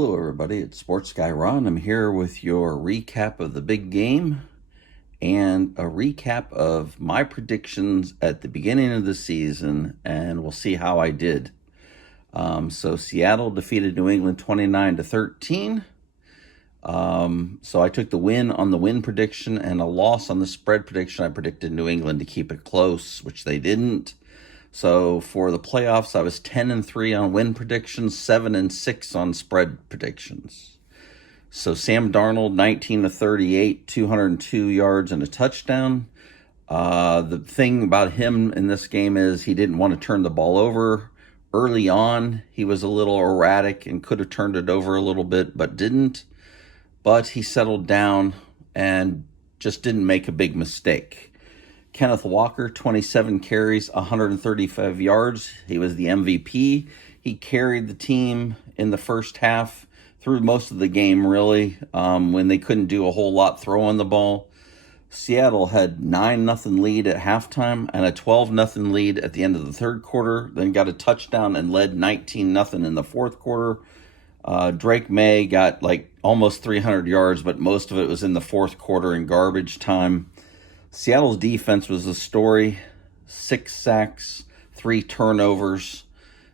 Hello, everybody. It's SportsGuyRon. I'm here with your recap of the big game and a recap of my predictions at the beginning of the season, and we'll see how I did. So Seattle defeated New England 29-13. So I took the win on the win prediction and a loss on the spread prediction. I predicted New England to keep it close, which they didn't. So for the playoffs, I was 10-3 on win predictions, 7-6 on spread predictions. So Sam Darnold, 19-38, 202 yards and a touchdown. The thing about him in this game is he didn't want to turn the ball over. Early on, he was a little erratic and could have turned it over a little bit, but didn't. But he settled down and just didn't make a big mistake. Kenneth Walker, 27 carries, 135 yards. He was the MVP. He carried the team in the first half through most of the game, really, when they couldn't do a whole lot throwing the ball. Seattle had 9-0 lead at halftime and a 12-0 lead at the end of the third quarter, then got a touchdown and led 19-0 in the fourth quarter. Drake May got like almost 300 yards, but most of it was in the fourth quarter in garbage time. Seattle's defense was the story. 6 sacks, 3 turnovers.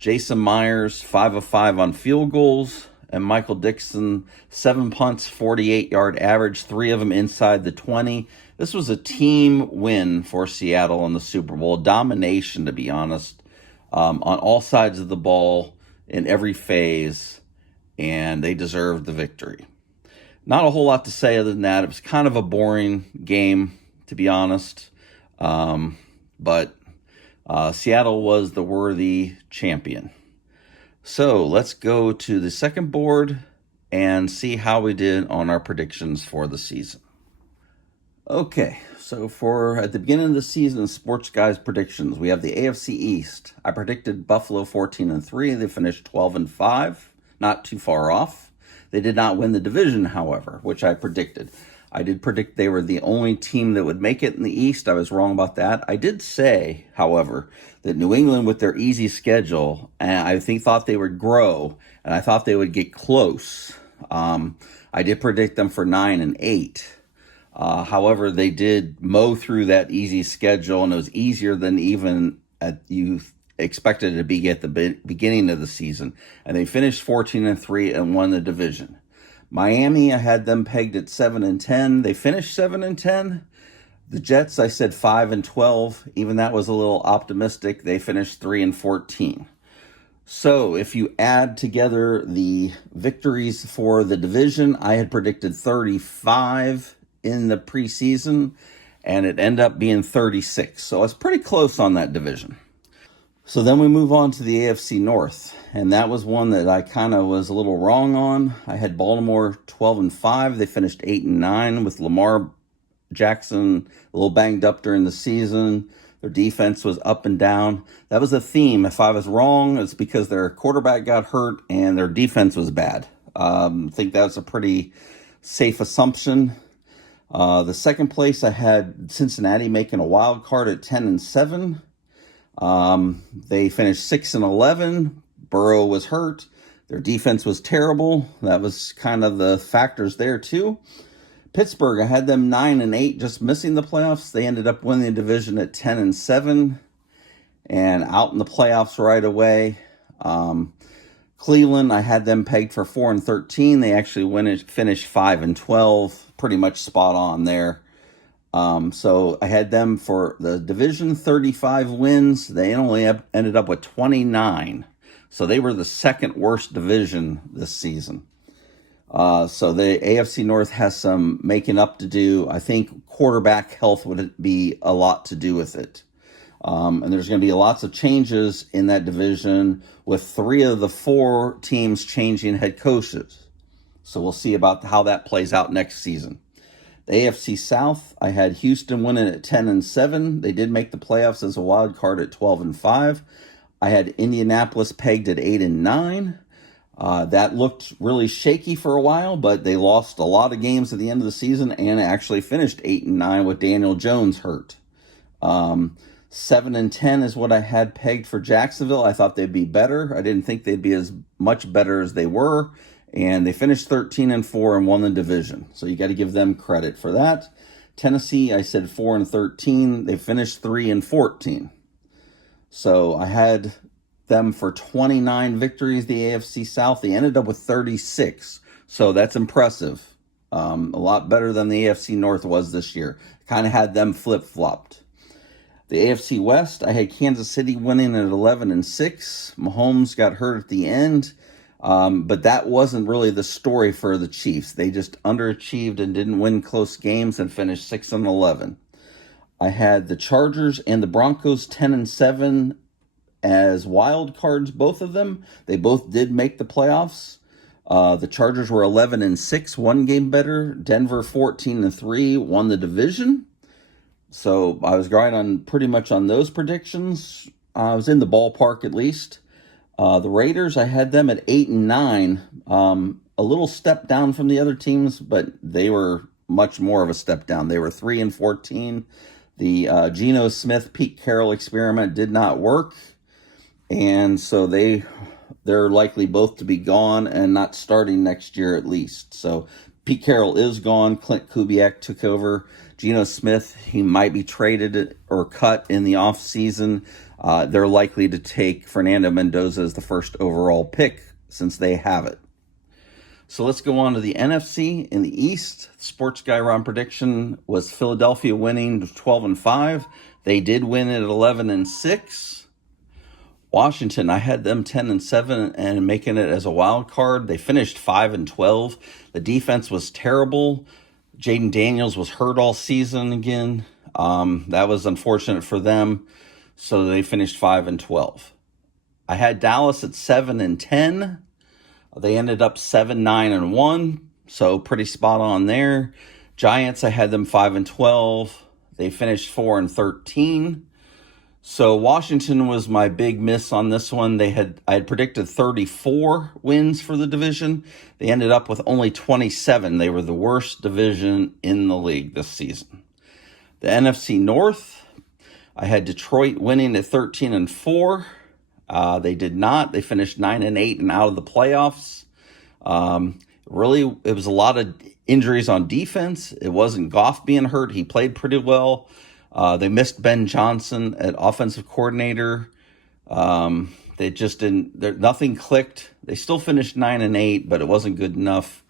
Jason Myers, 5 of 5 on field goals. And Michael Dixon, 7 punts, 48-yard average, 3 of them inside the 20. This was a team win for Seattle in the Super Bowl. Domination, to be honest, on all sides of the ball in every phase. And they deserved the victory. Not a whole lot to say other than that. It was kind of a boring game, to be honest. But Seattle was the worthy champion. So let's go to the second board and see how we did on our predictions for the season. Okay, so for at the beginning of the season, Sports Guys predictions, we have the AFC East. I predicted Buffalo 14-3. They finished 12-5, not too far off. They did not win the division, however, which I predicted. I did predict they were the only team that would make it in the East. I was wrong about that. I did say, however, that New England, with their easy schedule, and I thought they would grow, and I thought they would get close. I did predict them for 9-8. However, they did mow through that easy schedule, and it was easier than even you expected it to be at the beginning of the season. And they finished 14-3 and won the division. Miami, I had them pegged at 7-10. They finished 7-10. The Jets, I said 5-12. Even that was a little optimistic. They finished 3-14. So if you add together the victories for the division, I had predicted 35 in the preseason, and it ended up being 36. So I was pretty close on that division. So then we move on to the AFC North, and that was one that I kind of was a little wrong on. I had Baltimore 12-5. They finished 8-9 with Lamar Jackson a little banged up during the season. Their defense was up and down. That was a theme. If I was wrong, it's because their quarterback got hurt and their defense was bad. I think that's a pretty safe assumption. The second place, I had Cincinnati making a wild card at 10-7. They finished 6-11. Burrow was hurt. Their defense was terrible. That was kind of the factors there too. Pittsburgh, I had them 9-8, just missing the playoffs. They ended up winning the division at 10-7 and out in the playoffs right away. Cleveland, I had them pegged for 4-13. They actually finished 5-12, pretty much spot on there. So I had them for the division, 35 wins. They only ended up with 29. So they were the second worst division this season. So the AFC North has some making up to do. I think quarterback health would be a lot to do with it. And there's going to be lots of changes in that division with 3 of the 4 teams changing head coaches. So we'll see about how that plays out next season. The AFC South, I had Houston winning at 10-7. They did make the playoffs as a wild card at 12-5. I had Indianapolis pegged at 8-9. That looked really shaky for a while, but they lost a lot of games at the end of the season and actually finished 8-9 with Daniel Jones hurt. 7-10 is what I had pegged for Jacksonville. I thought they'd be better. I didn't think they'd be as much better as they were. and they finished 13-4 and won the division. So you got to give them credit for that. Tennessee, I said 4-13. They finished 3-14. So I had them for 29 victories, the AFC South. They ended up with 36. So that's impressive. A lot better than the AFC North was this year. Kind of had them flip-flopped. The AFC West, I had Kansas City winning at 11-6. Mahomes got hurt at the end, but that wasn't really the story for the Chiefs. They just underachieved and didn't win close games and finished 6-11. I had the Chargers and the Broncos 10-7 as wild cards, both of them. They both did make the playoffs. The Chargers were 11-6, one game better. Denver 14-3, won the division. So I was right on pretty much on those predictions. I was in the ballpark at least. The Raiders, I had them at 8-9. A little step down from the other teams, but they were much more of a step down. They were 3-14. The Geno Smith, Pete Carroll experiment did not work. And so they're likely both to be gone and not starting next year at least. So Pete Carroll is gone. Clint Kubiak took over. Geno Smith, he might be traded or cut in the offseason. They're likely to take Fernando Mendoza as the first overall pick since they have it. So let's go on to the NFC. In the East, SportsGuyRon prediction was Philadelphia winning 12-5. They did win it at 11-6. Washington, I had them 10-7 and making it as a wild card. They finished 5-12. The defense was terrible. Jaden Daniels was hurt all season again. That was unfortunate for them. So they finished 5-12. I had Dallas at 7-10. They ended up 7-9-1. So pretty spot on there. Giants, I had them 5-12. They finished 4-13. So Washington was my big miss on this one. I had predicted 34 wins for the division. They ended up with only 27. They were the worst division in the league this season. The NFC North, I had Detroit winning at 13-4. They did not. They finished 9-8 and out of the playoffs. Really, it was a lot of injuries on defense. It wasn't Goff being hurt. He played pretty well. They missed Ben Johnson at offensive coordinator. They just didn't, nothing clicked. They still finished 9-8, but it wasn't good enough.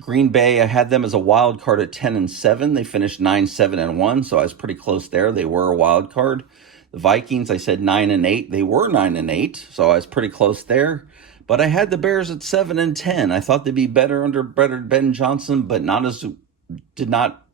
Green Bay, I had them as a wild card at 10-7. They finished 9-7-1, so I was pretty close there. They were a wild card. The Vikings, I said 9-8. They were 9-8, so I was pretty close there. But I had the Bears at 7-10. I thought they'd be better under Ben Johnson, but did not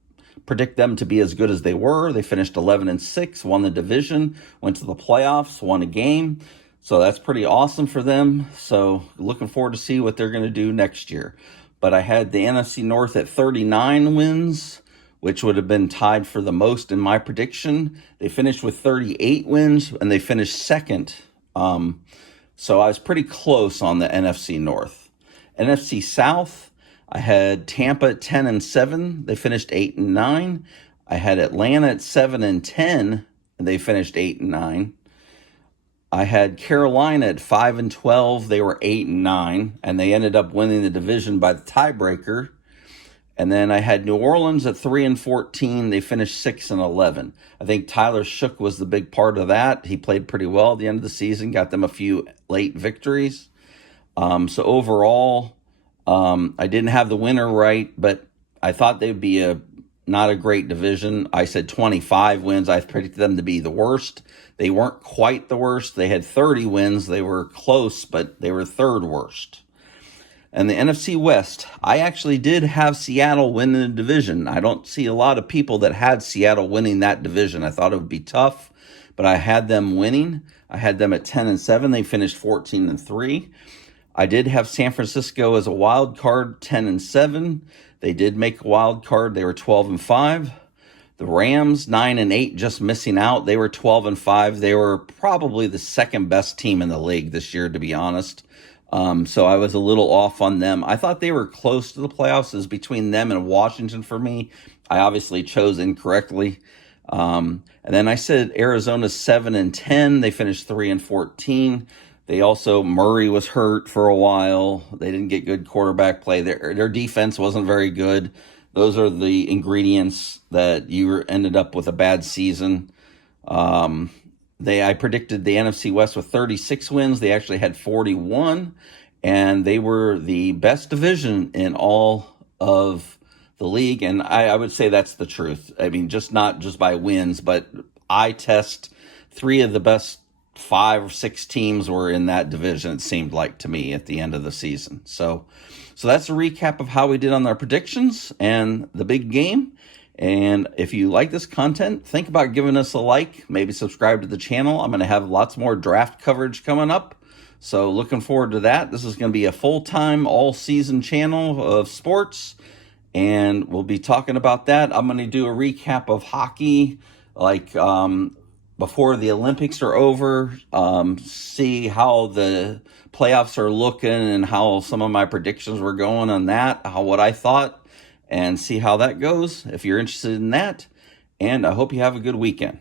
predict them to be as good as they were. They finished 11-6, won the division, went to the playoffs, won a game. So that's pretty awesome for them. So looking forward to see what they're going to do next year. But I had the NFC North at 39 wins, which would have been tied for the most in my prediction. They finished with 38 wins, and they finished second. So I was pretty close on the NFC North. NFC South, I had Tampa at 10-7. They finished 8-9. I had Atlanta at 7-10, and they finished 8-9. I had Carolina at 5-12. They were 8-9, and they ended up winning the division by the tiebreaker. And then I had New Orleans at 3-14. They finished 6-11. I think Tyler Shook was the big part of that. He played pretty well at the end of the season, got them a few late victories. So overall, I didn't have the winner right, but I thought they'd be not a great division. I said 25 wins. I predicted them to be the worst. They weren't quite the worst. They had 30 wins. They were close, but they were third worst. And the NFC West, I actually did have Seattle win the division. I don't see a lot of people that had Seattle winning that division. I thought it would be tough, but I had them winning. I had them at 10-7. They finished 14-3. I did have San Francisco as a wild card, 10-7. They did make a wild card. They were 12-5. The Rams, 9-8, just missing out. They were 12-5. They were probably the second best team in the league this year, to be honest. So I was a little off on them. I thought they were close to the playoffs. It was between them and Washington for me. I obviously chose incorrectly. And then I said Arizona 7-10. They finished 3-14. They also, Murray was hurt for a while. They didn't get good quarterback play. Their defense wasn't very good. Those are the ingredients that you ended up with a bad season. I predicted the NFC West with 36 wins. They actually had 41, and they were the best division in all of the league. And I would say that's the truth. I mean, not just by wins, but eye test, three of the best 5 or 6 teams were in that division, it seemed like to me, at the end of the season. So that's a recap of how we did on our predictions and the big game. And if you like this content, think about giving us a like, maybe subscribe to the channel. I'm going to have lots more draft coverage coming up, so looking forward to that. This is going to be a full-time, all-season channel of sports, and we'll be talking about that. I'm going to do a recap of hockey, before the Olympics are over, see how the playoffs are looking and how some of my predictions were going on that, what I thought, and see how that goes if you're interested in that. And I hope you have a good weekend.